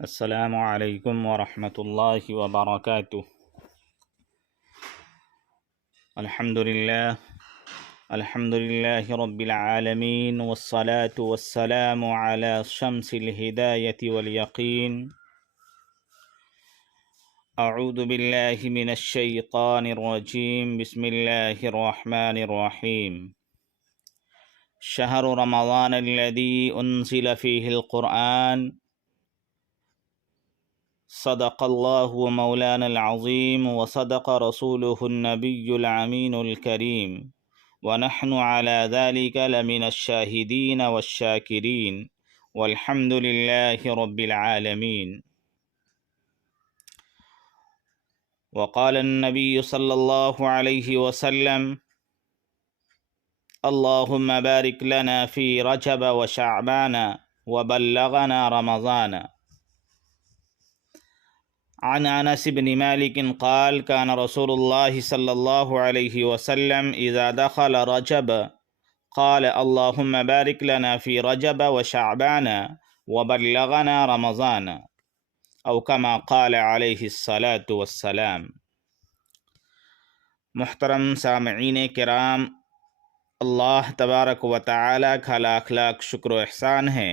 السلام علیکم ورحمۃ اللہ وبرکاتہ۔ الحمد للہ رب العالمین والصلاة والسلام علی شمس الہدایۃ والیقین۔ اعوذ باللہ من الشیطان الرجیم، بسم اللہ الرحمن الرحیم۔ شہر رمضان الذی انزل فیہ القرآن، صدق اللہ مولانا العظیم وصدق رسولہ النبی الامین الکریم، ونحن على ذلك لمن الشاہدین والشاکرین، والحمد للہ رب العالمین۔ وقال النبی صلی اللہ علیہ وسلم: اللہم بارک لنا فی رجب وشعبان وبلغنا رمضان۔ عن انس بن مالک قال كان رسول الله صلى الله عليه وسلم اذا دخل رجب قال اللهم بارك لنا في رجب وشعبان وبلغنا رمضان، او كما قال عليه الصلاة والسلام۔ محترم سامعین کرام، اللہ تبارک و تعالی کا لاکھ لاکھ شکر و احسان ہے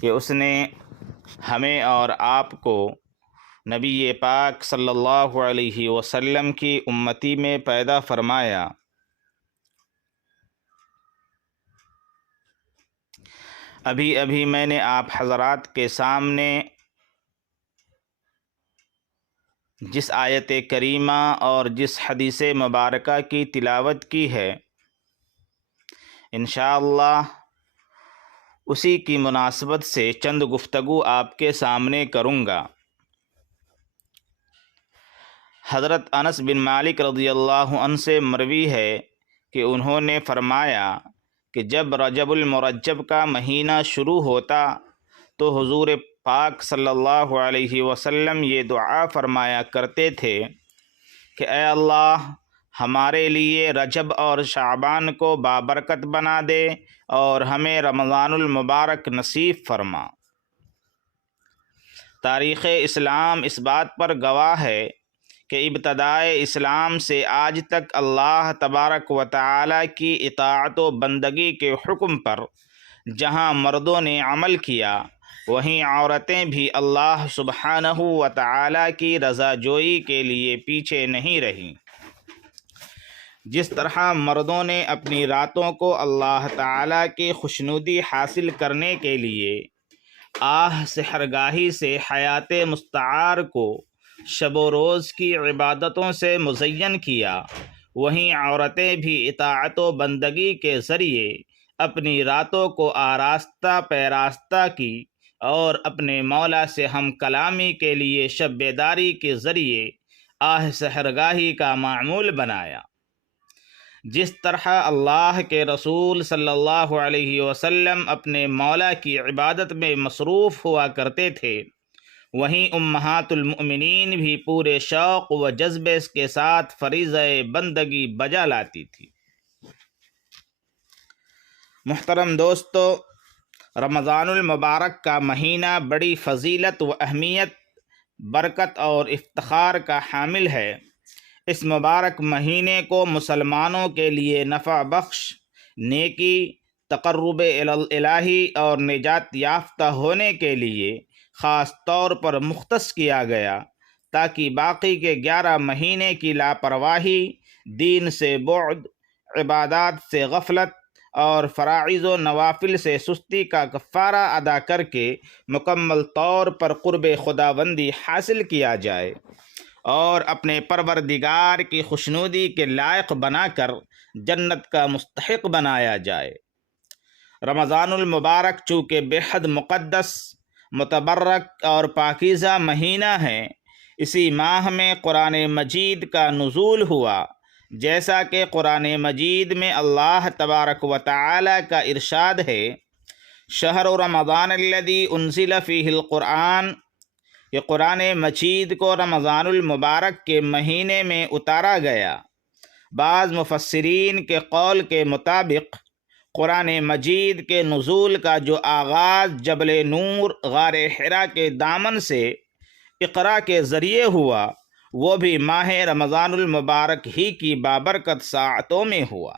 کہ اس نے ہمیں اور آپ کو نبی پاک صلی اللہ علیہ وسلم کی امتی میں پیدا فرمایا۔ ابھی میں نے آپ حضرات کے سامنے جس آیت کریمہ اور جس حدیث مبارکہ کی تلاوت کی ہے، انشاءاللہ اسی کی مناسبت سے چند گفتگو آپ کے سامنے کروں گا۔ حضرت انس بن مالک رضی اللہ عنہ سے مروی ہے کہ انہوں نے فرمایا کہ جب رجب المرجب کا مہینہ شروع ہوتا تو حضور پاک صلی اللہ علیہ وسلم یہ دعا فرمایا کرتے تھے کہ اے اللہ، ہمارے لیے رجب اور شعبان کو بابرکت بنا دے اور ہمیں رمضان المبارک نصیب فرما۔ تاریخ اسلام اس بات پر گواہ ہے کہ ابتدائے اسلام سے آج تک اللہ تبارک و تعالی کی اطاعت و بندگی کے حکم پر جہاں مردوں نے عمل کیا، وہیں عورتیں بھی اللہ سبحانہ و تعالی کی رضا جوئی کے لیے پیچھے نہیں رہیں۔ جس طرح مردوں نے اپنی راتوں کو اللہ تعالی کی خوشنودی حاصل کرنے کے لیے سحرگاہی سے حیات مستعار کو شب و روز کی عبادتوں سے مزین کیا، وہیں عورتیں بھی اطاعت و بندگی کے ذریعے اپنی راتوں کو آراستہ پیراستہ کی اور اپنے مولا سے ہم کلامی کے لیے شب بیداری کے ذریعے سحرگاہی کا معمول بنایا۔ جس طرح اللہ کے رسول صلی اللہ علیہ وسلم اپنے مولا کی عبادت میں مصروف ہوا کرتے تھے، وہیں امہات المؤمنین بھی پورے شوق و جذبے کے ساتھ فریضہ بندگی بجا لاتی تھی۔ محترم دوستو، رمضان المبارک کا مہینہ بڑی فضیلت و اہمیت، برکت اور افتخار کا حامل ہے۔ اس مبارک مہینے کو مسلمانوں کے لیے نفع بخش، نیکی، تقرب الہی اور نجات یافتہ ہونے کے لیے خاص طور پر مختص کیا گیا، تاکہ باقی کے 11 مہینے کی لاپرواہی، دین سے بعد، عبادات سے غفلت اور فرائض و نوافل سے سستی کا کفارہ ادا کر کے مکمل طور پر قرب خداوندی حاصل کیا جائے اور اپنے پروردگار کی خوشنودی کے لائق بنا کر جنت کا مستحق بنایا جائے۔ رمضان المبارک چونکہ بے حد مقدس، متبرک اور پاکیزہ مہینہ ہے، اسی ماہ میں قرآن مجید کا نزول ہوا، جیسا کہ قرآن مجید میں اللہ تبارک و تعالی کا ارشاد ہے: شہر رمضان الذی انزل فیہ القرآن، کہ قرآن مجید کو رمضان المبارک کے مہینے میں اتارا گیا۔ بعض مفسرین کے قول کے مطابق قرآن مجید کے نزول کا جو آغاز جبل نور غار حرا کے دامن سے اقرا کے ذریعے ہوا، وہ بھی ماہ رمضان المبارک ہی کی بابرکت ساعتوں میں ہوا۔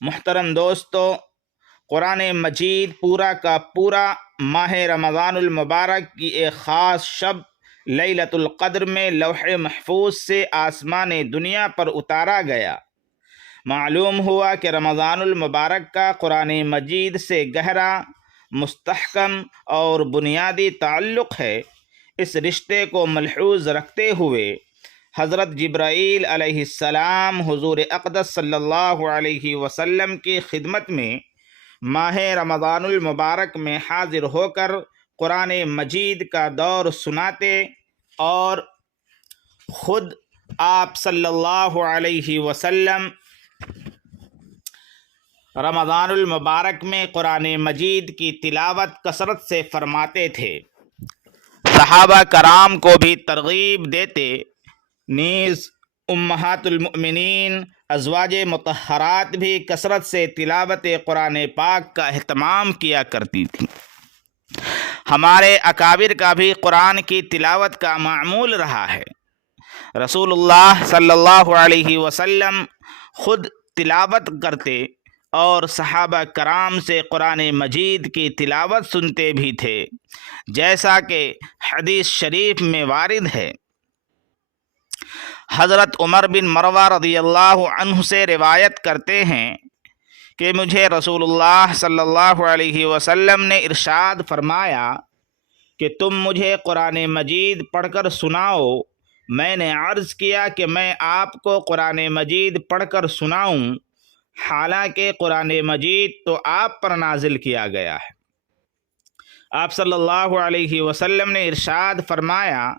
محترم دوستو، قرآن مجید پورا کا پورا ماہ رمضان المبارک کی ایک خاص شب لیلۃ القدر میں لوح محفوظ سے آسمان دنیا پر اتارا گیا۔ معلوم ہوا کہ رمضان المبارک کا قرآن مجید سے گہرا، مستحکم اور بنیادی تعلق ہے۔ اس رشتے کو ملحوظ رکھتے ہوئے حضرت جبرائیل علیہ السلام حضور اقدس صلی اللہ علیہ وسلم کی خدمت میں ماہ رمضان المبارک میں حاضر ہو کر قرآن مجید کا دور سناتے اور خود آپ صلی اللہ علیہ وسلم رمضان المبارک میں قرآن مجید کی تلاوت کثرت سے فرماتے تھے۔ صحابہ کرام کو بھی ترغیب دیتے، نیز امہات المؤمنین ازواج مطہرات بھی کثرت سے تلاوت قرآن پاک کا اہتمام کیا کرتی تھیں۔ ہمارے اکابر کا بھی قرآن کی تلاوت کا معمول رہا ہے۔ رسول اللہ صلی اللہ علیہ وسلم خود تلاوت کرتے اور صحابہ کرام سے قرآن مجید کی تلاوت سنتے بھی تھے، جیسا کہ حدیث شریف میں وارد ہے۔ حضرت عمر بن مروہ رضی اللہ عنہ سے روایت کرتے ہیں کہ مجھے رسول اللہ صلی اللہ علیہ وسلم نے ارشاد فرمایا کہ تم مجھے قرآن مجید پڑھ کر سناؤ۔ میں نے عرض کیا کہ میں آپ کو قرآن مجید پڑھ کر سناؤں، حالانکہ قرآن مجید تو آپ پر نازل کیا گیا ہے۔ آپ صلی اللہ علیہ وسلم نے ارشاد فرمایا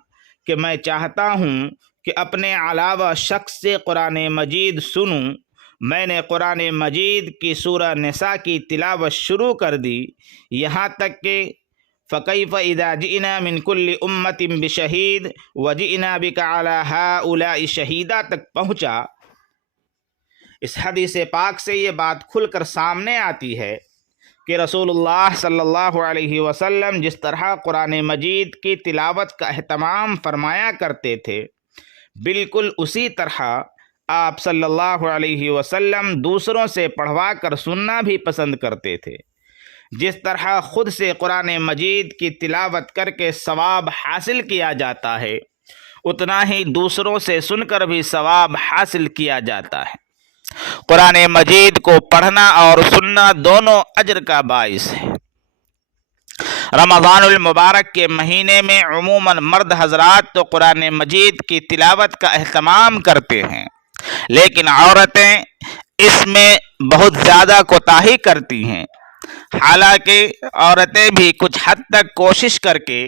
کہ میں چاہتا ہوں کہ اپنے علاوہ شخص سے قرآن مجید سنوں۔ میں نے قرآن مجید کی سورہ نساء کی تلاوت شروع کر دی، یہاں تک کہ فَكَيْفَ إِذَا جِئْنَا مِنْ كُلِّ أُمَّةٍ بِشَهِيدٍ وَجِئْنَا بِكَ عَلَى هَؤُلَاءِ شَهِيدًا تک پہنچا۔ اس حدیث پاک سے یہ بات کھل کر سامنے آتی ہے کہ رسول اللہ صلی اللہ علیہ وسلم جس طرح قرآن مجید کی تلاوت کا اہتمام فرمایا کرتے تھے، بالکل اسی طرح آپ صلی اللہ علیہ وسلم دوسروں سے پڑھوا کر سننا بھی پسند کرتے تھے۔ جس طرح خود سے قرآن مجید کی تلاوت کر کے ثواب حاصل کیا جاتا ہے، اتنا ہی دوسروں سے سن کر بھی ثواب حاصل کیا جاتا ہے۔ قرآن مجید کو پڑھنا اور سننا دونوں اجر کا باعث ہے۔ رمضان المبارک کے مہینے میں عموماً مرد حضرات تو قرآن مجید کی تلاوت کا اہتمام کرتے ہیں، لیکن عورتیں اس میں بہت زیادہ کوتاہی کرتی ہیں۔ حالانکہ عورتیں بھی کچھ حد تک کوشش کر کے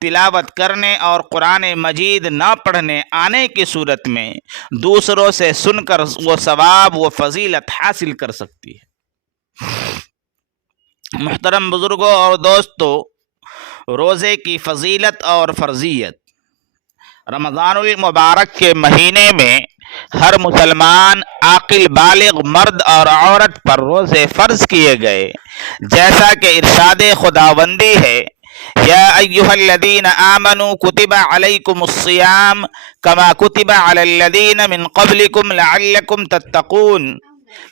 تلاوت کرنے اور قرآن مجید نہ پڑھنے آنے کی صورت میں دوسروں سے سن کر وہ ثواب و فضیلت حاصل کر سکتی ہے۔ محترم بزرگوں اور دوستو، روزے کی فضیلت اور فرضیت۔ رمضان المبارک کے مہینے میں ہر مسلمان عاقل بالغ مرد اور عورت پر روزے فرض کیے گئے، جیسا کہ ارشاد خداوندی ہے، یا ایھا الذین آمنوا کتب علیکم الصیام کما کتب علی الذین من قبلکم لعلکم تتقون،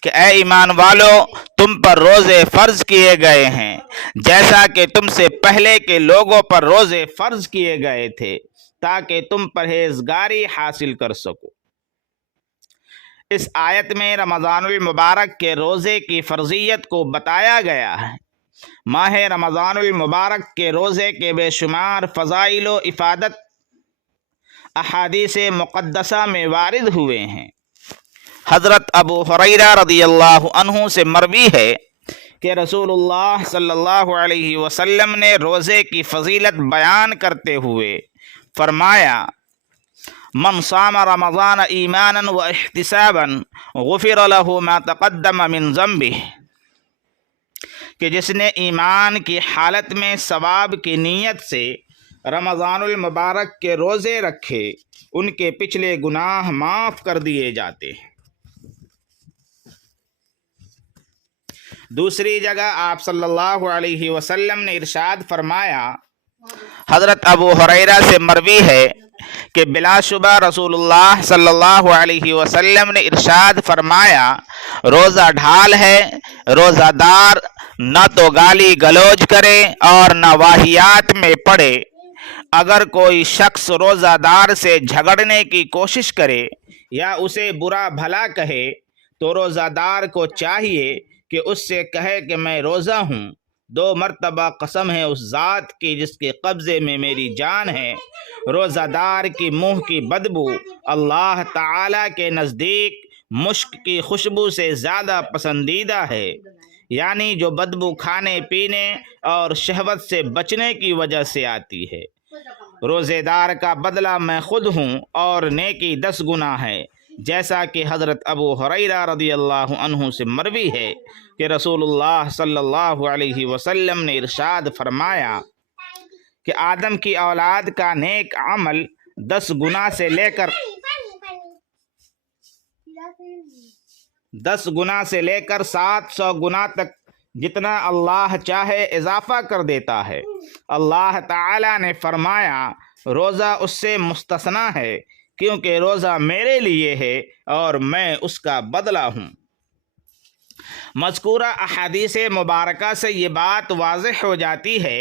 کہ اے ایمان والو، تم پر روزے فرض کیے گئے ہیں جیسا کہ تم سے پہلے کے لوگوں پر روزے فرض کیے گئے تھے، تاکہ تم پرہیزگاری حاصل کر سکو۔ اس آیت میں رمضان المبارک کے روزے کی فرضیت کو بتایا گیا ہے۔ ماہ رمضان المبارک کے روزے کے بے شمار فضائل و افادت احادیث مقدسہ میں وارد ہوئے ہیں۔ حضرت ابو ہریرہ رضی اللہ عنہ سے مروی ہے کہ رسول اللہ صلی اللہ علیہ وسلم نے روزے کی فضیلت بیان کرتے ہوئے فرمایا، من صام رمضان ایمانا و احتسابا غفر له ما تقدم من ذنبہ، کہ جس نے ایمان کی حالت میں ثواب کی نیت سے رمضان المبارک کے روزے رکھے، ان کے پچھلے گناہ معاف کر دیے جاتے ہیں۔ دوسری جگہ آپ صلی اللہ علیہ وسلم نے ارشاد فرمایا، حضرت ابو ہریرہ سے مروی ہے کہ بلا شبہ رسول اللہ صلی اللہ علیہ وسلم نے ارشاد فرمایا، روزہ ڈھال ہے، روزہ دار نہ تو گالی گلوج کرے اور نہ واہیات میں پڑے۔ اگر کوئی شخص روزہ دار سے جھگڑنے کی کوشش کرے یا اسے برا بھلا کہے تو روزہ دار کو چاہیے کہ اس سے کہے کہ میں روزہ ہوں، 2 مرتبہ قسم ہے اس ذات کی جس کے قبضے میں میری جان ہے، روزہ دار کی منہ کی بدبو اللہ تعالی کے نزدیک مشک کی خوشبو سے زیادہ پسندیدہ ہے، یعنی جو بدبو کھانے پینے اور شہوت سے بچنے کی وجہ سے آتی ہے۔ روزے دار کا بدلہ میں خود ہوں اور نیکی 10 گنا ہے، جیسا کہ حضرت ابو ہریرہ رضی اللہ عنہ سے مروی ہے کہ رسول اللہ صلی اللہ علیہ وسلم نے ارشاد فرمایا کہ آدم کی اولاد کا نیک عمل 10 گنا سے لے کر 700 گنا تک جتنا اللہ چاہے اضافہ کر دیتا ہے۔ اللہ تعالی نے فرمایا روزہ اس سے مستثنی ہے، کیونکہ روزہ میرے لیے ہے اور میں اس کا بدلہ ہوں۔ مذکورہ احادیث مبارکہ سے یہ بات واضح ہو جاتی ہے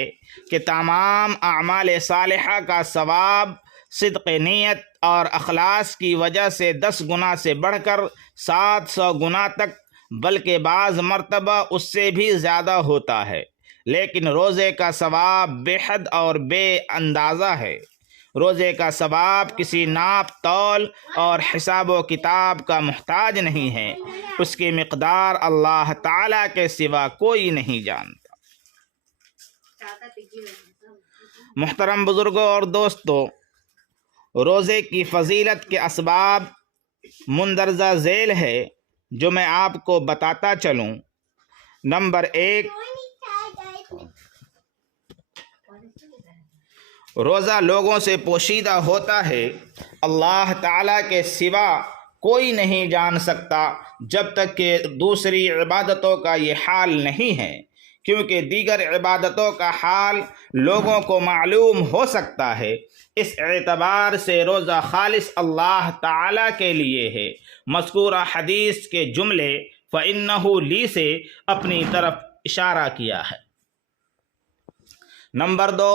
کہ تمام اعمال صالحہ کا ثواب صدق نیت اور اخلاص کی وجہ سے 10 گنا سے بڑھ کر 700 گنا تک، بلکہ بعض مرتبہ اس سے بھی زیادہ ہوتا ہے۔ لیکن روزے کا ثواب بے حد اور بے اندازہ ہے۔ روزے کا ثواب کسی ناپ تول اور حساب و کتاب کا محتاج نہیں ہے، اس کی مقدار اللہ تعالی کے سوا کوئی نہیں جانتا۔ محترم بزرگوں اور دوستوں، روزے کی فضیلت کے اسباب مندرجہ ذیل ہے جو میں آپ کو بتاتا چلوں۔ نمبر 1، روزہ لوگوں سے پوشیدہ ہوتا ہے، اللہ تعالیٰ کے سوا کوئی نہیں جان سکتا جب تک کہ دوسری عبادتوں کا یہ حال نہیں ہے، کیونکہ دیگر عبادتوں کا حال لوگوں کو معلوم ہو سکتا ہے۔ اس اعتبار سے روزہ خالص اللہ تعالیٰ کے لیے ہے۔ مذکورہ حدیث کے جملے فَإِنَّهُ لی سے اپنی طرف اشارہ کیا ہے۔ نمبر 2،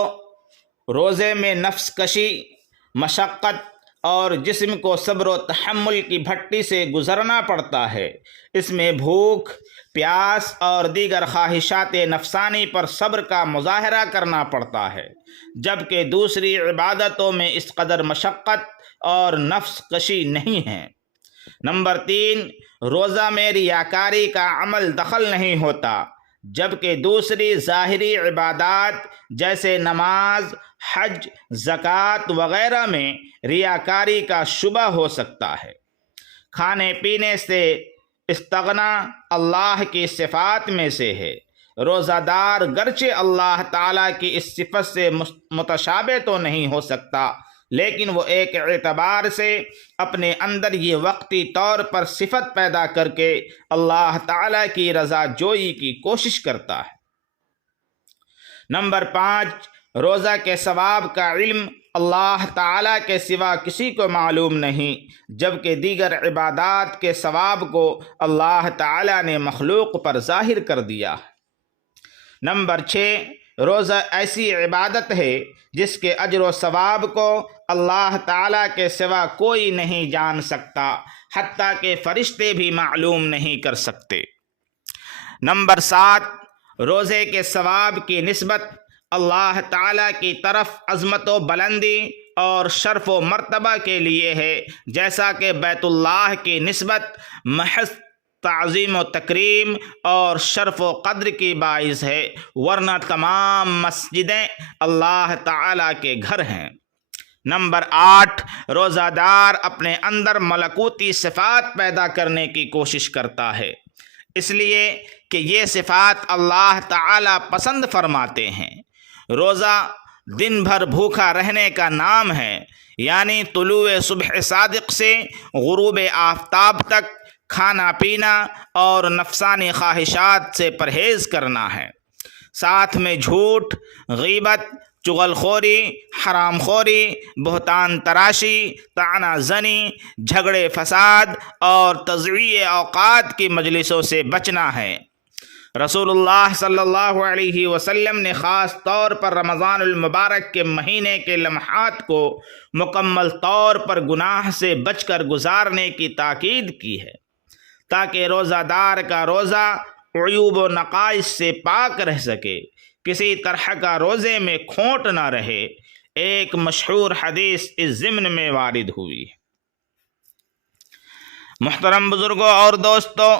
روزے میں نفس کشی، مشقت اور جسم کو صبر و تحمل کی بھٹی سے گزرنا پڑتا ہے۔ اس میں بھوک، پیاس اور دیگر خواہشات نفسانی پر صبر کا مظاہرہ کرنا پڑتا ہے، جبکہ دوسری عبادتوں میں اس قدر مشقت اور نفس کشی نہیں ہے۔ نمبر 3، روزہ میں ریاکاری کا عمل دخل نہیں ہوتا، جبکہ دوسری ظاہری عبادات جیسے نماز، حج، زکوٰۃ وغیرہ میں ریاکاری کا شبہ ہو سکتا ہے۔ کھانے پینے سے استغنا اللہ کی صفات میں سے ہے۔ روزہ دار گرچہ اللہ تعالیٰ کی اس صفت سے متشابہ تو نہیں ہو سکتا، لیکن وہ ایک اعتبار سے اپنے اندر یہ وقتی طور پر صفت پیدا کر کے اللہ تعالیٰ کی رضا جوئی کی کوشش کرتا ہے۔ نمبر 5، روزہ کے ثواب کا علم اللہ تعالیٰ کے سوا کسی کو معلوم نہیں، جبکہ دیگر عبادات کے ثواب کو اللہ تعالیٰ نے مخلوق پر ظاہر کر دیا ہے۔ نمبر 6، روزہ ایسی عبادت ہے جس کے اجر و ثواب کو اللہ تعالیٰ کے سوا کوئی نہیں جان سکتا، حتیٰ کہ فرشتے بھی معلوم نہیں کر سکتے۔ نمبر 7، روزے کے ثواب کی نسبت اللہ تعالیٰ کی طرف عظمت و بلندی اور شرف و مرتبہ کے لیے ہے، جیسا کہ بیت اللہ کی نسبت محض تعظیم و تکریم اور شرف و قدر کی باعث ہے، ورنہ تمام مسجدیں اللہ تعالیٰ کے گھر ہیں۔ نمبر 8، روزہ دار اپنے اندر ملکوتی صفات پیدا کرنے کی کوشش کرتا ہے، اس لیے کہ یہ صفات اللہ تعالیٰ پسند فرماتے ہیں۔ روزہ دن بھر بھوکا رہنے کا نام ہے، یعنی طلوع صبح صادق سے غروب آفتاب تک کھانا پینا اور نفسانی خواہشات سے پرہیز کرنا ہے۔ ساتھ میں جھوٹ، غیبت، چغل خوری، حرام خوری، بہتان تراشی، طعنہ زنی، جھگڑے فساد اور تضییع اوقات کی مجلسوں سے بچنا ہے۔ رسول اللہ صلی اللہ علیہ وسلم نے خاص طور پر رمضان المبارک کے مہینے کے لمحات کو مکمل طور پر گناہ سے بچ کر گزارنے کی تاکید کی ہے، تاکہ روزہ دار کا روزہ عیوب و نقائص سے پاک رہ سکے، کسی طرح کا روزے میں کھوٹ نہ رہے۔ ایک مشہور حدیث اس ضمن میں وارد ہوئی۔ محترم بزرگوں اور دوستوں،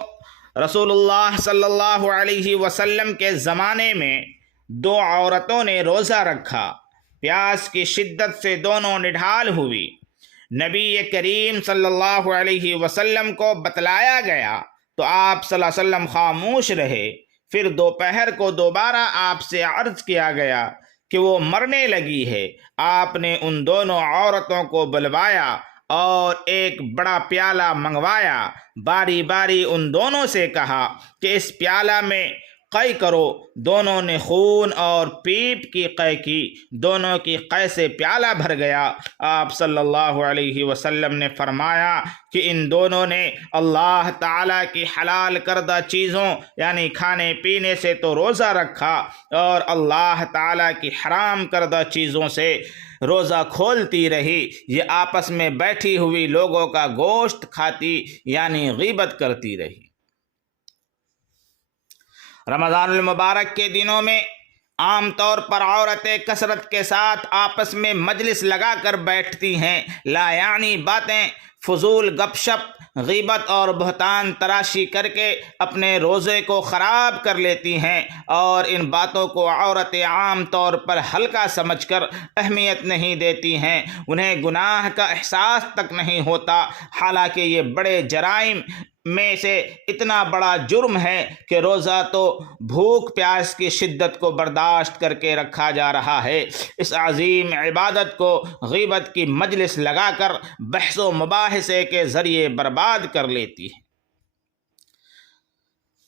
رسول اللہ صلی اللہ علیہ وسلم کے زمانے میں دو عورتوں نے روزہ رکھا، پیاس کی شدت سے دونوں نڈھال ہوئی۔ نبی کریم صلی اللہ علیہ وسلم کو بتلایا گیا تو آپ صلی اللہ علیہ وسلم خاموش رہے۔ پھر دوپہر کو دوبارہ آپ سے عرض کیا گیا کہ وہ مرنے لگی ہے۔ آپ نے ان دونوں عورتوں کو بلوایا اور ایک بڑا پیالہ منگوایا، باری باری ان دونوں سے کہا کہ اس پیالہ میں قے کرو۔ دونوں نے خون اور پیپ کی قے کی، دونوں کی قے سے پیالہ بھر گیا۔ آپ صلی اللہ علیہ وسلم نے فرمایا کہ ان دونوں نے اللہ تعالیٰ کی حلال کردہ چیزوں یعنی کھانے پینے سے تو روزہ رکھا، اور اللہ تعالیٰ کی حرام کردہ چیزوں سے روزہ کھولتی رہی۔ یہ آپس میں بیٹھی ہوئی لوگوں کا گوشت کھاتی یعنی غیبت کرتی رہی۔ رمضان المبارک کے دنوں میں عام طور پر عورتیں کثرت کے ساتھ آپس میں مجلس لگا کر بیٹھتی ہیں، لا یعنی باتیں، فضول گپ شپ، غیبت اور بہتان تراشی کر کے اپنے روزے کو خراب کر لیتی ہیں، اور ان باتوں کو عورتیں عام طور پر ہلکا سمجھ کر اہمیت نہیں دیتی ہیں، انہیں گناہ کا احساس تک نہیں ہوتا، حالانکہ یہ بڑے جرائم میں سے اتنا بڑا جرم ہے کہ روزہ تو بھوک پیاس کی شدت کو برداشت کر کے رکھا جا رہا ہے، اس عظیم عبادت کو غیبت کی مجلس لگا کر بحث و مباحثے کے ذریعے برباد کر لیتی ہے۔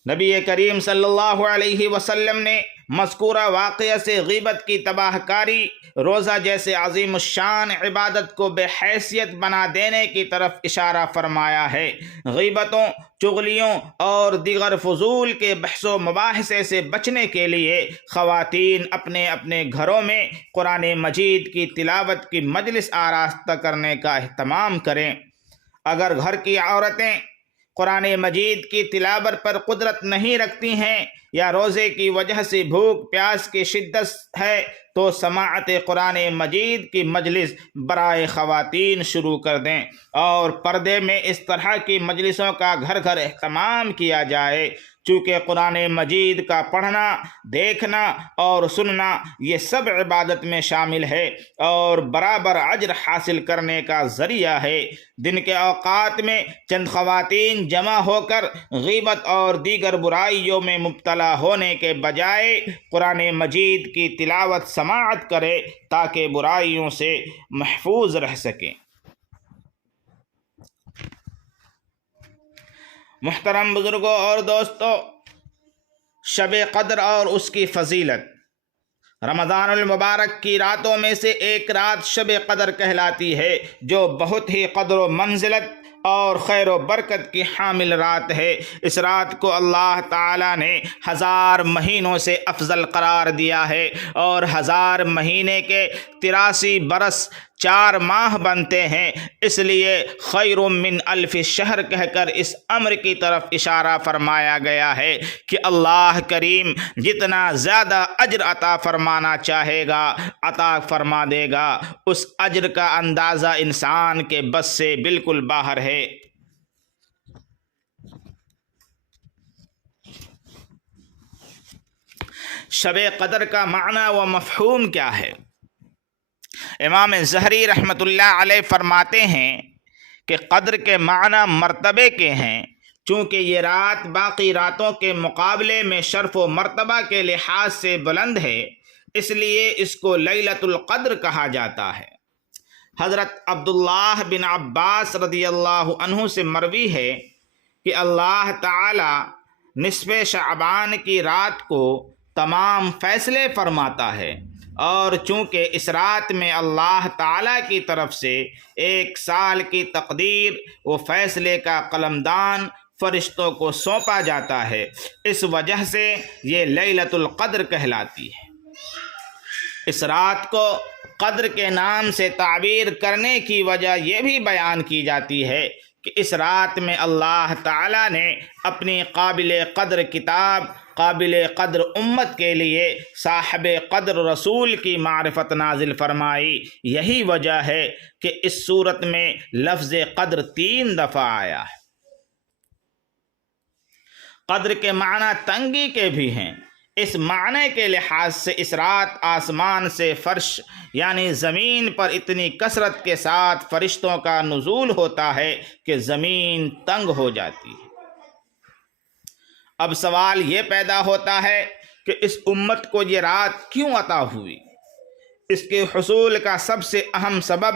نبی کریم صلی اللہ علیہ وسلم نے مذکورہ واقعہ سے غیبت کی تباہ کاری، روزہ جیسے عظیم الشان عبادت کو بے حیثیت بنا دینے کی طرف اشارہ فرمایا ہے۔ غیبتوں، چغلیوں اور دیگر فضول کے بحث و مباحثے سے بچنے کے لیے خواتین اپنے اپنے گھروں میں قرآن مجید کی تلاوت کی مجلس آراستہ کرنے کا اہتمام کریں۔ اگر گھر کی عورتیں قرآن مجید کی تلاوت پر قدرت نہیں رکھتی ہیں یا روزے کی وجہ سے بھوک پیاس کی شدت ہے تو سماعت قرآن مجید کی مجلس برائے خواتین شروع کر دیں، اور پردے میں اس طرح کی مجلسوں کا گھر گھر اہتمام کیا جائے، چونکہ قرآن مجید کا پڑھنا، دیکھنا اور سننا یہ سب عبادت میں شامل ہے اور برابر اجر حاصل کرنے کا ذریعہ ہے۔ دن کے اوقات میں چند خواتین جمع ہو کر غیبت اور دیگر برائیوں میں مبتلا ہونے کے بجائے قرآن مجید کی تلاوت سماعت کرے تاکہ برائیوں سے محفوظ رہ سکیں۔ محترم بزرگوں اور دوستوں، شب قدر اور اس کی فضیلت۔ رمضان المبارک کی راتوں میں سے ایک رات شب قدر کہلاتی ہے، جو بہت ہی قدر و منزلت اور خیر و برکت کی حامل رات ہے۔ اس رات کو اللہ تعالیٰ نے 1000 مہینوں سے افضل قرار دیا ہے، اور 1000 مہینے کے 83 برس 4 ماہ بنتے ہیں، اس لیے خیر من الف شہر کہہ کر اس امر کی طرف اشارہ فرمایا گیا ہے کہ اللہ کریم جتنا زیادہ اجر عطا فرمانا چاہے گا عطا فرما دے گا، اس اجر کا اندازہ انسان کے بس سے بالکل باہر ہے۔ شب قدر کا معنی و مفہوم کیا ہے؟ امام زہری رحمۃ اللہ علیہ فرماتے ہیں کہ قدر کے معنی مرتبے کے ہیں، چونکہ یہ رات باقی راتوں کے مقابلے میں شرف و مرتبہ کے لحاظ سے بلند ہے، اس لیے اس کو لیلۃ القدر کہا جاتا ہے۔ حضرت عبداللہ بن عباس رضی اللہ عنہ سے مروی ہے کہ اللہ تعالی نصف شعبان کی رات کو تمام فیصلے فرماتا ہے، اور چونکہ اس رات میں اللہ تعالیٰ کی طرف سے 1 سال کی تقدیر و فیصلے کا قلمدان فرشتوں کو سونپا جاتا ہے، اس وجہ سے یہ لیلۃ القدر کہلاتی ہے۔ اس رات کو قدر کے نام سے تعبیر کرنے کی وجہ یہ بھی بیان کی جاتی ہے کہ اس رات میں اللہ تعالیٰ نے اپنی قابل قدر کتاب، قابل قدر امت کے لیے صاحب قدر رسول کی معرفت نازل فرمائی۔ یہی وجہ ہے کہ اس صورت میں لفظ قدر 3 دفعہ آیا ہے۔ قدر کے معنی تنگی کے بھی ہیں۔ اس معنی کے لحاظ سے اس رات آسمان سے فرش یعنی زمین پر اتنی کثرت کے ساتھ فرشتوں کا نزول ہوتا ہے کہ زمین تنگ ہو جاتی ہے۔ اب سوال یہ پیدا ہوتا ہے کہ اس امت کو یہ رات کیوں عطا ہوئی؟ اس کے حصول کا سب سے اہم سبب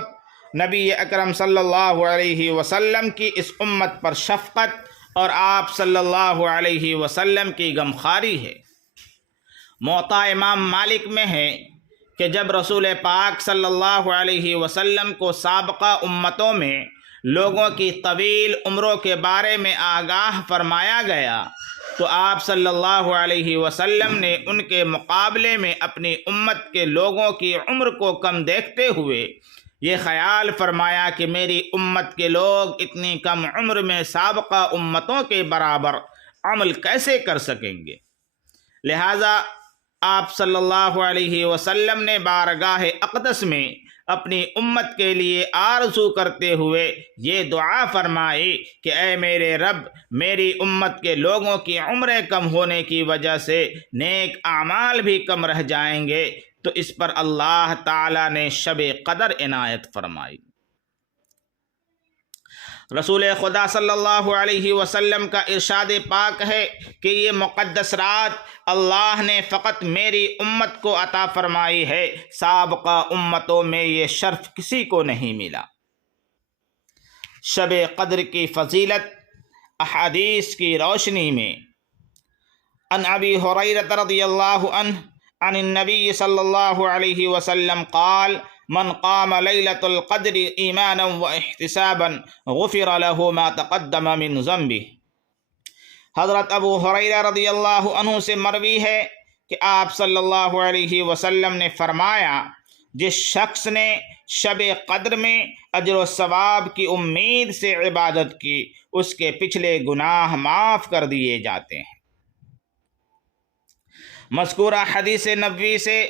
نبی اکرم صلی اللہ علیہ وسلم کی اس امت پر شفقت اور آپ صلی اللہ علیہ وسلم کی غمخواری ہے۔ موطا امام مالک میں ہے کہ جب رسول پاک صلی اللہ علیہ وسلم کو سابقہ امتوں میں لوگوں کی طویل عمروں کے بارے میں آگاہ فرمایا گیا تو آپ صلی اللہ علیہ وسلم نے ان کے مقابلے میں اپنی امت کے لوگوں کی عمر کو کم دیکھتے ہوئے یہ خیال فرمایا کہ میری امت کے لوگ اتنی کم عمر میں سابقہ امتوں کے برابر عمل کیسے کر سکیں گے؟ لہٰذا آپ صلی اللہ علیہ وسلم نے بارگاہ اقدس میں اپنی امت کے لیے آرزو کرتے ہوئے یہ دعا فرمائی کہ اے میرے رب، میری امت کے لوگوں کی عمریں کم ہونے کی وجہ سے نیک اعمال بھی کم رہ جائیں گے، تو اس پر اللہ تعالی نے شب قدر عنایت فرمائی۔ رسول خدا صلی اللہ علیہ وسلم کا ارشاد پاک ہے کہ یہ مقدس رات اللہ نے فقط میری امت کو عطا فرمائی ہے، سابقہ امتوں میں یہ شرف کسی کو نہیں ملا۔ شب قدر کی فضیلت احادیث کی روشنی میں عن ابی ہریرہ رضی اللہ عنہ عن النبی صلی اللہ علیہ وسلم قال من قام لیلۃ القدر ایمانا واحتسابا غفر له ما تقدم من ذنبه۔ حضرت ابو ہریرہ رضی اللہ عنہ سے مروی ہے کہ آپ صلی اللہ علیہ وسلم نے فرمایا، جس شخص نے شب قدر میں اجر و ثواب کی امید سے عبادت کی، اس کے پچھلے گناہ معاف کر دیے جاتے ہیں۔ مذکورہ حدیث نبوی سے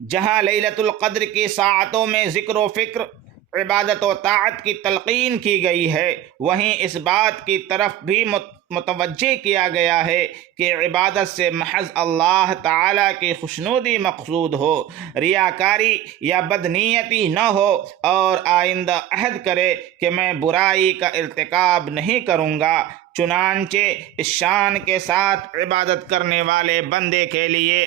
جہاں لیلۃ القدر کی ساعتوں میں ذکر و فکر، عبادت و طاعت کی تلقین کی گئی ہے، وہیں اس بات کی طرف بھی متوجہ کیا گیا ہے کہ عبادت سے محض اللہ تعالیٰ کی خوشنودی مقصود ہو، ریاکاری یا بدنیتی نہ ہو، اور آئندہ عہد کرے کہ میں برائی کا ارتکاب نہیں کروں گا۔ چنانچہ اس شان کے ساتھ عبادت کرنے والے بندے کے لیے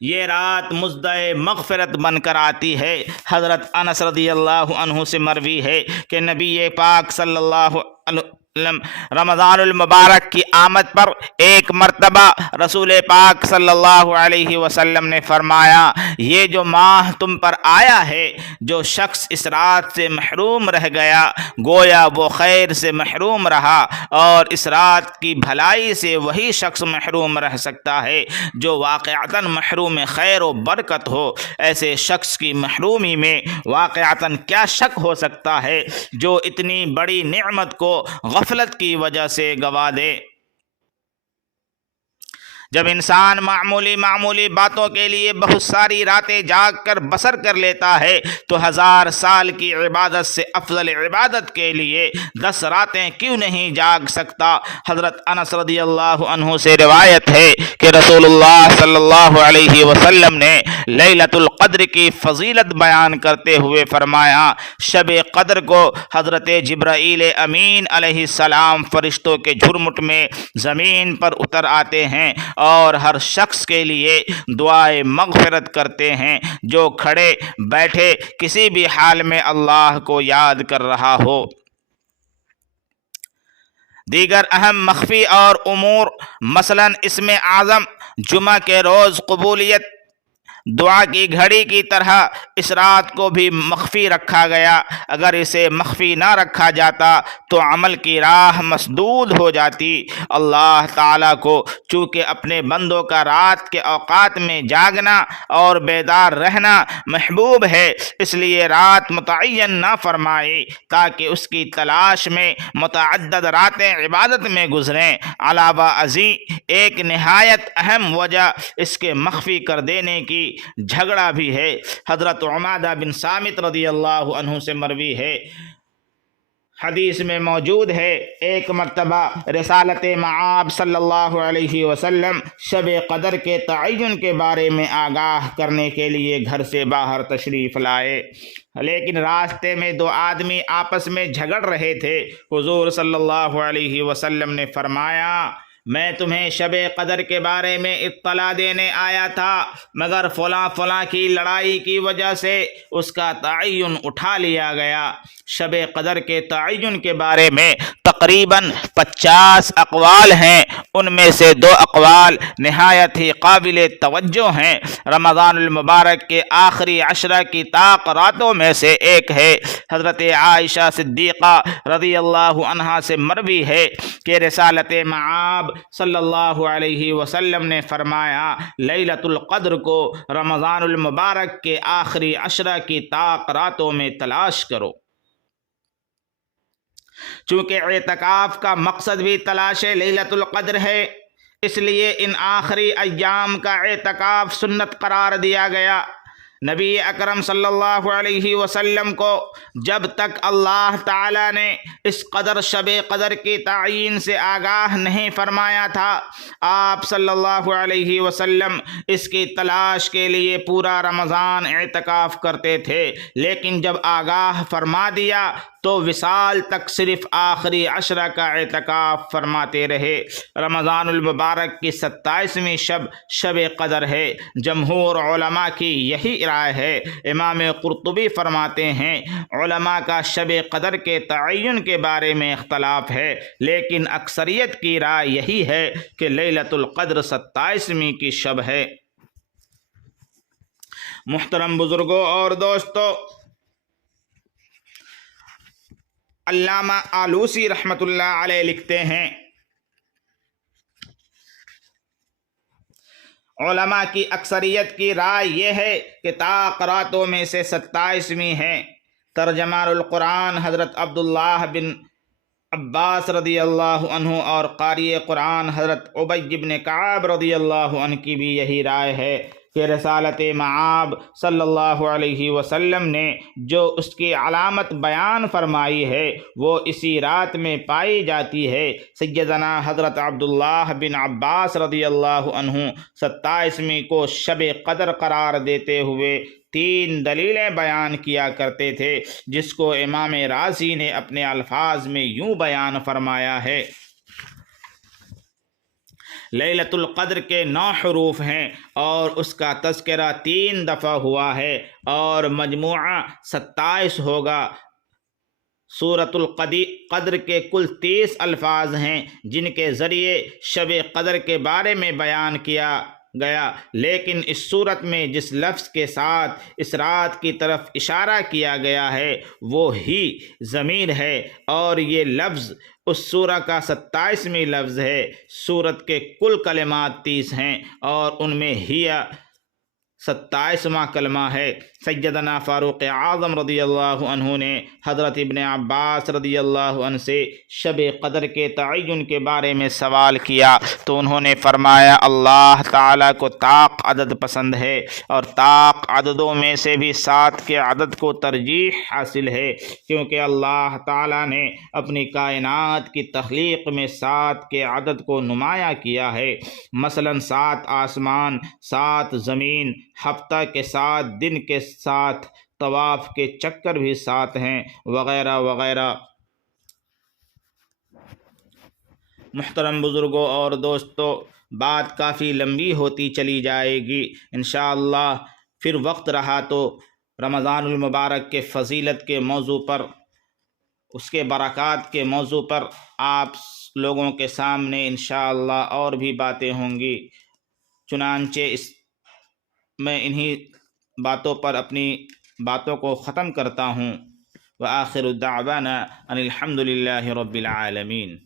یہ رات مزدہ مغفرت بن کر آتی ہے۔ حضرت انس رضی اللہ عنہ سے مروی ہے کہ نبی پاک صلی اللہ علیہ وسلم رمضان المبارک کی آمد پر ایک مرتبہ رسول پاک صلی اللہ علیہ وسلم نے فرمایا، یہ جو ماہ تم پر آیا ہے، جو شخص اس رات سے محروم رہ گیا گویا وہ خیر سے محروم رہا، اور اس رات کی بھلائی سے وہی شخص محروم رہ سکتا ہے جو واقعتاً محروم خیر و برکت ہو۔ ایسے شخص کی محرومی میں واقعتاً کیا شک ہو سکتا ہے جو اتنی بڑی نعمت کو غفلت کی وجہ سے گوا دے۔ جب انسان معمولی باتوں کے لیے بہت ساری راتیں جاگ کر بسر کر لیتا ہے تو 1000 سال کی عبادت سے افضل عبادت کے لیے 10 راتیں کیوں نہیں جاگ سکتا؟ حضرت انس رضی اللہ عنہ سے روایت ہے کہ رسول اللہ صلی اللہ علیہ وسلم نے لیلۃ القدر کی فضیلت بیان کرتے ہوئے فرمایا، شب قدر کو حضرت جبرائیل امین علیہ السلام فرشتوں کے جھرمٹ میں زمین پر اتر آتے ہیں اور ہر شخص کے لیے دعائے مغفرت کرتے ہیں جو کھڑے بیٹھے کسی بھی حال میں اللہ کو یاد کر رہا ہو۔ دیگر اہم مخفی اور امور مثلاً اسم اعظم جمعہ کے روز قبولیت دعا کی گھڑی کی طرح اس رات کو بھی مخفی رکھا گیا۔ اگر اسے مخفی نہ رکھا جاتا تو عمل کی راہ مسدود ہو جاتی۔ اللہ تعالیٰ کو چونکہ اپنے بندوں کا رات کے اوقات میں جاگنا اور بیدار رہنا محبوب ہے، اس لیے رات متعین نہ فرمائی تاکہ اس کی تلاش میں متعدد راتیں عبادت میں گزریں۔ علاوہ ازیں ایک نہایت اہم وجہ اس کے مخفی کر دینے کی جھگڑا بھی ہے۔ حضرت عبادہ بن صامت رضی اللہ عنہ سے مروی ہے، حدیث میں موجود ہے، ایک مرتبہ رسالت مآب صلی اللہ علیہ وسلم شب قدر کے تعین کے بارے میں آگاہ کرنے کے لیے گھر سے باہر تشریف لائے، لیکن راستے میں دو آدمی آپس میں جھگڑ رہے تھے۔ حضور صلی اللہ علیہ وسلم نے فرمایا، میں تمہیں شب قدر کے بارے میں اطلاع دینے آیا تھا، مگر فلاں فلاں کی لڑائی کی وجہ سے اس کا تعین اٹھا لیا گیا۔ شب قدر کے تعین کے بارے میں تقریباً 50 اقوال ہیں، ان میں سے 2 اقوال نہایت ہی قابل توجہ ہیں۔ رمضان المبارک کے آخری عشرہ کی طاق راتوں میں سے ایک ہے۔ حضرت عائشہ صدیقہ رضی اللہ عنہا سے مروی ہے کہ رسالت مآب صلی اللہ علیہ وسلم نے فرمایا، لیلۃ القدر کو رمضان المبارک کے آخری عشرہ کی طاق راتوں میں تلاش کرو۔ چونکہ اعتکاف کا مقصد بھی تلاش لیلۃ القدر ہے، اس لیے ان آخری ایام کا اعتکاف سنت قرار دیا گیا۔ نبی اکرم صلی اللہ علیہ وسلم کو جب تک اللہ تعالیٰ نے اس قدر شب قدر کی تعین سے آگاہ نہیں فرمایا تھا، آپ صلی اللہ علیہ وسلم اس کی تلاش کے لیے پورا رمضان اعتکاف کرتے تھے، لیکن جب آگاہ فرما دیا تو وصال تک صرف آخری عشرہ کا اعتکاف فرماتے رہے۔ رمضان المبارک کی 27ویں شب قدر ہے۔ جمہور علماء کی یہی رائے ہے۔ امام قرطبی فرماتے ہیں، علماء کا شب قدر کے تعین کے بارے میں اختلاف ہے، لیکن اکثریت کی رائے یہی ہے کہ لیلۃ القدر 27ویں کی شب ہے۔ محترم بزرگوں اور دوستو، علامہ آلوسی رحمۃ اللہ علیہ لکھتے ہیں، علماء کی اکثریت کی رائے یہ ہے کہ طاق راتوں میں سے 27ویں ہے۔ ترجمان القرآن حضرت عبداللہ بن عباس رضی اللہ عنہ اور قاری قرآن حضرت ابی بن کعب رضی اللہ عنہ کی بھی یہی رائے ہے کہ رسالت مآب صلی اللہ علیہ وسلم نے جو اس کی علامت بیان فرمائی ہے وہ اسی رات میں پائی جاتی ہے۔ سیدنا حضرت عبداللہ بن عباس رضی اللہ عنہ 27ویں کو شب قدر قرار دیتے ہوئے 3 دلیلیں بیان کیا کرتے تھے، جس کو امام رازی نے اپنے الفاظ میں یوں بیان فرمایا ہے، لیلۃ القدر کے 9 حروف ہیں اور اس کا تذکرہ 3 دفعہ ہوا ہے اور مجموعہ 27 ہوگا۔ سورۃ القدر کے کل 30 الفاظ ہیں جن کے ذریعے شب قدر کے بارے میں بیان کیا گیا، لیکن اس صورت میں جس لفظ کے ساتھ اس رات کی طرف اشارہ کیا گیا ہے وہ ہی ضمیر ہے، اور یہ لفظ اس سورہ کا 27ویں لفظ ہے۔ سورت کے کل کلمات 30 ہیں اور ان میں ہی 27واں کلمہ ہے۔ سیدنا فاروق اعظم رضی اللہ عنہ نے حضرت ابن عباس رضی اللہ عنہ سے شب قدر کے تعین کے بارے میں سوال کیا تو انہوں نے فرمایا، اللہ تعالیٰ کو طاق عدد پسند ہے اور طاق عددوں میں سے بھی 7 کے عدد کو ترجیح حاصل ہے، کیونکہ اللہ تعالیٰ نے اپنی کائنات کی تخلیق میں 7 کے عدد کو نمایاں کیا ہے۔ مثلاً 7 آسمان، 7 زمین، ہفتہ کے 7 دن کے 7، طواف کے چکر بھی 7 ہیں، وغیرہ وغیرہ۔ محترم بزرگوں اور دوستو، بات کافی لمبی ہوتی چلی جائے گی، انشاءاللہ پھر وقت رہا تو رمضان المبارک کے فضیلت کے موضوع پر، اس کے برکات کے موضوع پر آپ لوگوں کے سامنے انشاءاللہ اور بھی باتیں ہوں گی، چنانچہ اس میں انہی باتوں پر اپنی باتوں کو ختم کرتا ہوں۔ وآخر دعوانا ان الحمد للہ رب العالمین۔